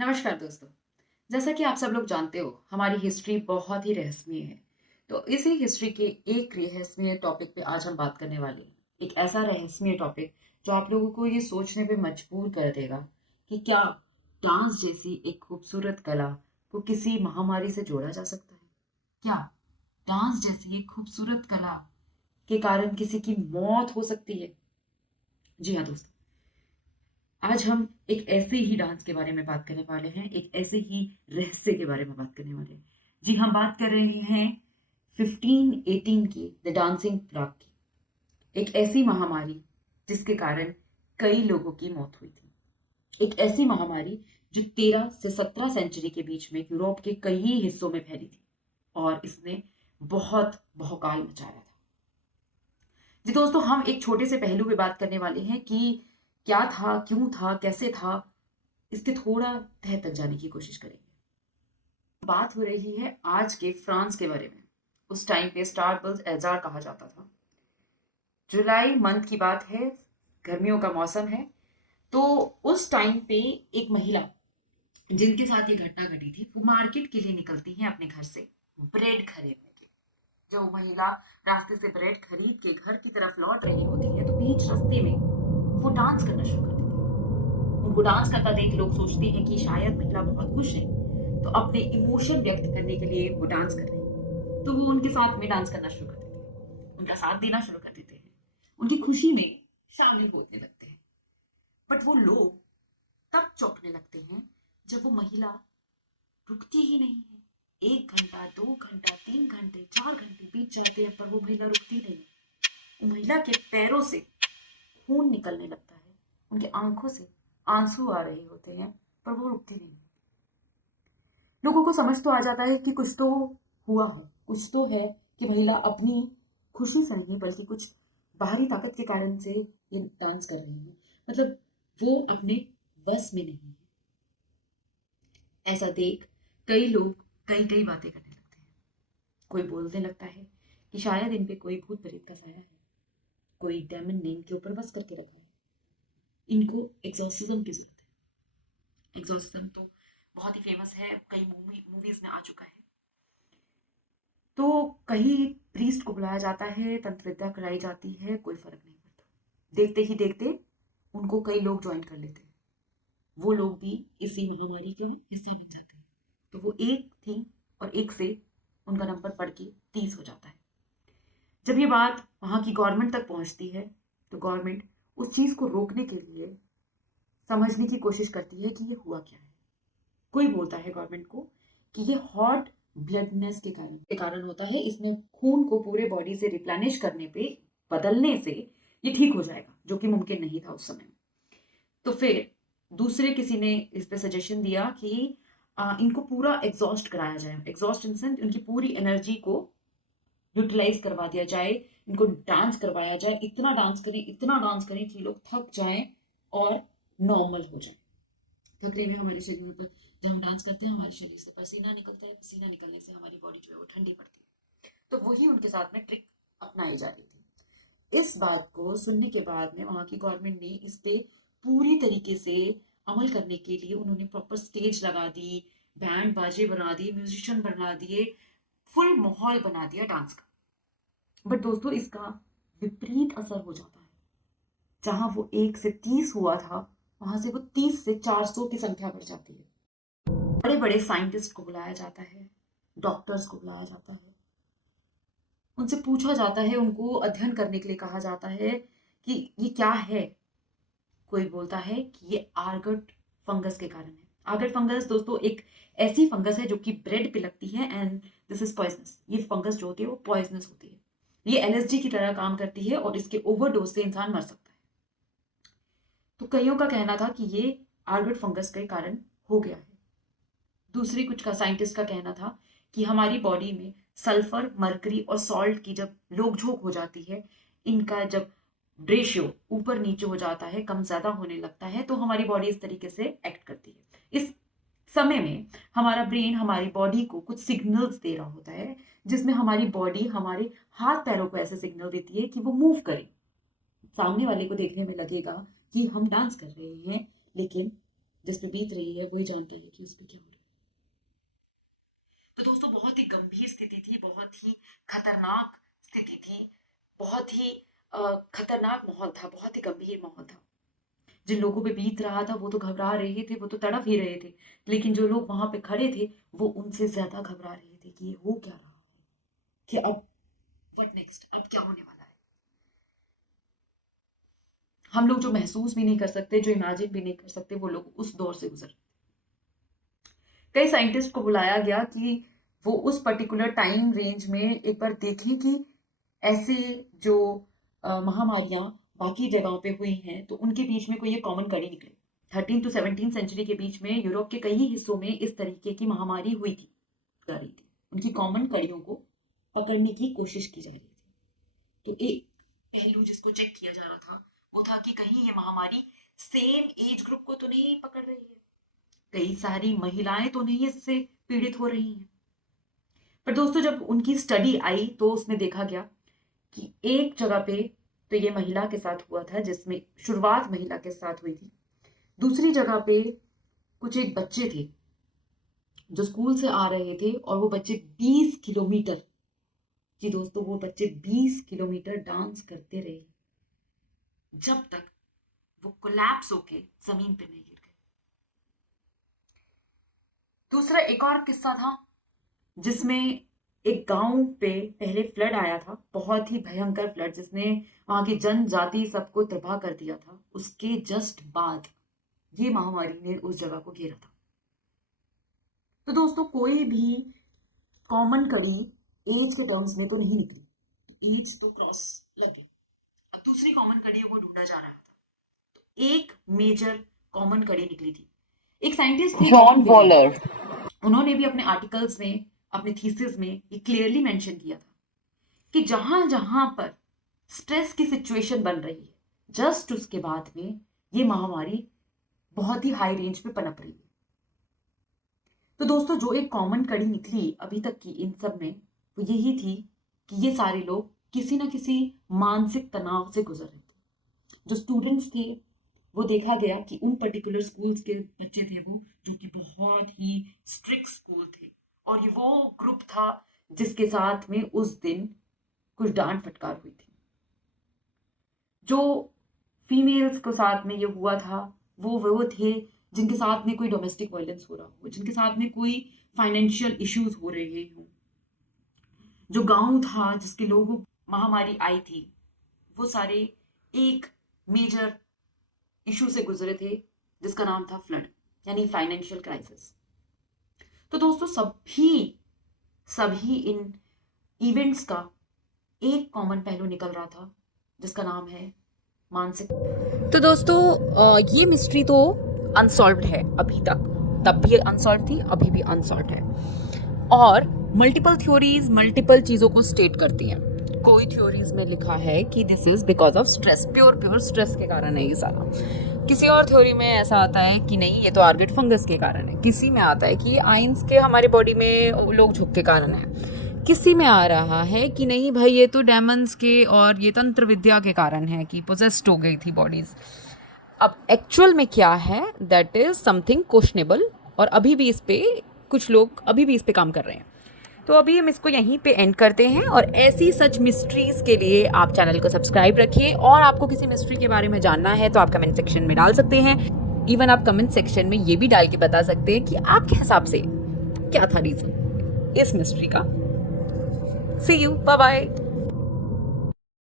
नमस्कार दोस्तों। जैसा कि आप सब लोग जानते हो, हमारी हिस्ट्री बहुत ही रहस्यमय है। तो इसी हिस्ट्री के एक रहस्यमय टॉपिक पे आज हम बात करने वाले हैं। एक ऐसा रहस्यमय टॉपिक जो आप लोगों को ये सोचने पे मजबूर कर देगा कि क्या डांस जैसी एक खूबसूरत कला को किसी महामारी से जोड़ा जा सकता है? क्या डांस जैसी एक खूबसूरत कला के कारण किसी की मौत हो सकती है? जी हाँ दोस्तों, आज हम एक ऐसे ही डांस के बारे में बात करने वाले हैं, एक ऐसे ही रहस्य के बारे में बात करने वाले हैं। जी, हम बात कर रहे हैं 1518 की द डांसिंग प्लेग की। एक ऐसी महामारी जिसके कारण कई लोगों की मौत हुई थी। एक ऐसी महामारी जो 13 से 17 सेंचुरी के बीच में यूरोप के कई हिस्सों में फैली थी और इसने बहुत भौकाल मचाया था। जी दोस्तों, हम एक छोटे से पहलू पे बात करने वाले हैं कि क्या था, क्यों था, कैसे था, इसके थोड़ा तह तक जाने की कोशिश करेंगे। बात हो रही है आज के फ्रांस के बारे में। उस टाइम पे स्टारबल्स एजार कहा जाता था। जुलाई मंथ की बात है, गर्मियों का मौसम है। तो उस टाइम पे एक महिला जिनके साथ ये घटना घटी थी, वो मार्केट के लिए निकलती है अपने घर से ब्रेड खरीदने के लिए। जो महिला रास्ते से ब्रेड खरीद के घर की तरफ लौट रही होती है, तो बीच रास्ते में वो डांस करना शुरू कर देती है। उनको डांस करता देख लोग सोचते हैं कि शायद महिला बहुत खुश है, तो अपने इमोशन व्यक्त करने के लिए वो डांस कर रही है। तो वो उनके साथ में डांस करना शुरू कर देते हैं, उनका साथ देना शुरू कर देते हैं, उनकी खुशी में शामिल होने लगते हैं। बट वो लोग तब चौंकने लगते हैं जब वो महिला रुकती ही नहीं है। 1 घंटा, 2 घंटा, 3 घंटे, 4 घंटे बीत जाते हैं, पर वो महिला रुकती नहीं। वो महिला के पैरों से खून निकलने लगता है, उनकी आंखों से आंसू आ रहे होते हैं, पर वो रुकती नहीं। लोगों को समझ तो आ जाता है कि कुछ तो हुआ है, कुछ तो है, कि महिला अपनी खुशी से नहीं बल्कि कुछ बाहरी ताकत के कारण से ये डांस कर रही है। मतलब वो अपने बस में नहीं है। ऐसा देख कई लोग कई कई बातें करने लगते हैं। कोई बोलने लगता है कि शायद इन पे कोई भूत प्रेत का साया है, कोई डेमन ने इनके ऊपर बस करके रखा है, इनको एग्जॉर्सिज्म की जरूरत है। एग्जॉर्सिज्म तो बहुत ही फेमस है, कई मूवीज में आ चुका है। तो कहीं प्रीस्ट को बुलाया जाता है, तंत्र विद्या कराई जाती है, कोई फर्क नहीं पड़ता। देखते ही देखते उनको कई लोग ज्वाइन कर लेते हैं। वो लोग भी इसी महामारी के हिस्सा बन जाते हैं। तो वो एक थी और एक से उनका नंबर पढ़ के 30 हो जाता है। जब ये बात वहां की गवर्नमेंट तक पहुंचती है, तो गवर्नमेंट उस चीज को रोकने के लिए समझने की कोशिश करती है कि ये हुआ क्या है। कोई बोलता है गवर्नमेंट को कि ये हॉट ब्लडनेस के कारण होता है, इसमें खून को पूरे बॉडी से रिप्लेनिश करने पे, बदलने से ये ठीक हो जाएगा, जो कि मुमकिन नहीं था उस समय। तो फिर दूसरे किसी ने इस पे सजेशन दिया कि इनको पूरा एग्जॉस्ट कराया जाए। एग्जॉस्ट इन सेंस उनकी पूरी एनर्जी को यूटिलाइज करवा दिया जाए, इनको डांस करवाया जाए, इतना डांस करें कि लोग थक जाएं और नॉर्मल हो जाए। थकने में हमारे शरीर पर, जब हम डांस करते हैं हमारे शरीर से पसीना निकलता है, पसीना निकलने से हमारी बॉडी जो है वो ठंडी पड़ती है। तो वही उनके साथ में ट्रिक अपनाई जा रही थी। इस बात को सुनने के बाद में वहां की गवर्नमेंट ने इस पे पूरी तरीके से अमल करने के लिए उन्होंने प्रॉपर स्टेज लगा दी, बैंड बाजे बना दिए, म्यूजिशियन बना दिए, फुल माहौल बना दिया डांस का। बट दोस्तों, इसका विपरीत असर हो जाता है। जहां वो 1 से 30 हुआ था, वहां से वो 30 से 400 की संख्या बढ़ जाती है। बड़े बड़े साइंटिस्ट को बुलाया जाता है, डॉक्टर्स को बुलाया जाता है, उनसे पूछा जाता है, उनको अध्ययन करने के लिए कहा जाता है कि ये क्या है। कोई बोलता है कि ये आर्गट फंगस के कारण है। आर्गट फंगस दोस्तों एक ऐसी फंगस है जो कि ब्रेड पे लगती है, एंड दिस इज पॉइजनस। ये फंगस जो होती है वो पॉइजनस होती है। ये एलएसडी की तरह काम करती है और इसके ओवरडोज से इंसान मर सकता है। तो कईयों का कहना था कि ये आर्गट फंगस के कारण हो गया है। दूसरी कुछ का साइंटिस्ट का कहना था कि हमारी बॉडी में सल्फर, मरकरी और सॉल्ट की जब नोक-झोंक हो जाती है, इनका जब रेशियो ऊपर नीचे हो जाता है, कम ज्यादा होने लगता है, तो हमारी बॉडी इस तरीके से एक्ट करती है। इस समय में हमारा ब्रेन हमारी बॉडी को कुछ सिग्नल्स दे रहा होता है, जिसमें हमारी बॉडी हमारे हाथ पैरों को ऐसे सिग्नल देती है कि वो मूव करें। सामने वाले को देखने में लगेगा कि हम डांस कर रहे हैं, लेकिन जिस पे बीत रही है वही जानता है कि उस पे क्या हो रहा है। तो दोस्तों बहुत ही गंभीर स्थिति थी, बहुत ही खतरनाक स्थिति थी, बहुत ही खतरनाक माहौल था, बहुत ही गंभीर माहौल था। जिन लोगों पे बीत रहा था वो तो घबरा रहे थे, वो तो तड़प ही रहे थे, लेकिन जो लोग वहां पे खड़े थे वो उनसे ज्यादा घबरा रहे थे कि ये हो क्या रहा है, कि अब व्हाट नेक्स्ट, अब क्या होने वाला है। हम लोग जो महसूस भी नहीं कर सकते, जो इमेजिन भी नहीं कर सकते, वो लोग उस दौर से गुजर। कई साइंटिस्ट को बुलाया गया कि वो उस पर्टिकुलर टाइम रेंज में एक बार देखें कि ऐसे जो महामारियां बाकी जगहों पे हुई हैं तो उनके बीच में कोई ये कॉमन कड़ी निकले। 13 टू 17 सेंचुरी के बीच में यूरोप के कई हिस्सों में इस तरीके की महामारी हुई थी, जा रही थी। उनकी कॉमन कड़ियों को पकड़ने की कोशिश की जा रही थी। तो एक पहलू जिसको चेक किया जा रहा था वो था कि कहीं ये महामारी सेम एज ग्रुप को तो नहीं पकड़ रही है, कई सारी महिलाएं तो नहीं इससे पीड़ित हो रही हैं। पर दोस्तों जब उनकी स्टडी आई तो उसमें देखा गया कि एक जगह पे तो ये महिला के साथ हुआ था, जिसमें शुरुआत महिला के साथ हुई थी। दूसरी जगह पे कुछ एक बच्चे थे जो स्कूल से आ रहे थे और वो बच्चे 20 किलोमीटर, जी दोस्तों वो बच्चे 20 किलोमीटर डांस करते रहे जब तक वो कोलैप्स होके जमीन पे नहीं गिर गए। दूसरा एक और किस्सा था जिसमें एक गांव पे पहले फ्लड आया था, बहुत ही भयंकर फ्लड जिसने वहां की जनजाति सबको तबाह कर दिया था। उसके जस्ट बाद ये महामारी ने उस जगह को घेरा था। तो दोस्तों कोई भी कॉमन कड़ी एज के टर्म्स में तो नहीं निकली, एज तो क्रॉस लग गई। अब दूसरी कॉमन कड़ी वो ढूंढा जा रहा था, तो एक मेजर कॉमन कड़ी निकली थी। एक साइंटिस्ट थे जॉन वॉलर, उन्होंने भी अपने आर्टिकल्स में, अपने थीसिस में ये क्लियरली मेंशन किया था कि जहां जहां पर स्ट्रेस की सिचुएशन बन रही है, जस्ट उसके बाद में ये महामारी बहुत ही हाई रेंज पे पनप रही है। तो दोस्तों जो एक कॉमन कड़ी निकली अभी तक की इन सब में वो यही थी कि ये सारे लोग किसी ना किसी मानसिक तनाव से गुजर रहे थे। जो स्टूडेंट्स थे वो देखा गया कि उन पर्टिकुलर स्कूल्स के बच्चे थे वो जो कि बहुत ही स्ट्रिक्ट स्कूल थे, और ये वो ग्रुप था जिसके साथ में उस दिन कुछ डांट फटकार हुई थी। जो फीमेल्स को साथ में ये हुआ था वो थे जिनके साथ में कोई डोमेस्टिक वायलेंस हो रहा हो, जिनके साथ में कोई फाइनेंशियल इश्यूज हो रहे हो। जो गांव था जिसके लोगों महामारी आई थी वो सारे एक मेजर इशू से गुजरे थे जिसका नाम था फ्लड, यानी फाइनेंशियल क्राइसिस। तो दोस्तों सभी इन इवेंट्स का एक कॉमन पहलू निकल रहा था जिसका नाम है मानसिक। तो दोस्तों ये मिस्ट्री तो अनसॉल्व्ड है अभी तक, तब भी अनसॉल्व थी, अभी भी अनसॉल्व्ड है, और मल्टीपल थ्योरीज मल्टीपल चीजों को स्टेट करती हैं। कोई थ्योरीज में लिखा है कि this is because of stress, pure stress के कारण है ये सारा। किसी और थ्योरी में ऐसा आता है कि नहीं ये तो आर्गेट फंगस के कारण है, किसी में आता है कि आइंस के हमारे बॉडी में लोग झुक के कारण है, किसी में आ रहा है कि नहीं भाई ये तो डेमन्स के और ये तंत्र विद्या के कारण है कि पोजेस्ड हो गई थी बॉडीज। अब एक्चुअल में क्या है दैट इज समथिंग क्वेश्चनेबल, और अभी भी इस पे कुछ लोग अभी भी इस पे काम कर रहे हैं। तो अभी हम इसको यहीं पे एंड करते हैं, और ऐसी सच मिस्ट्रीज के लिए आप चैनल को सब्सक्राइब रखिए, और आपको किसी मिस्ट्री के बारे में जानना है तो आप कमेंट सेक्शन में डाल सकते हैं। इवन आप कमेंट सेक्शन में ये भी डाल के बता सकते हैं कि आपके हिसाब से क्या था रीजन इस मिस्ट्री का। सी यू, बाय बाय।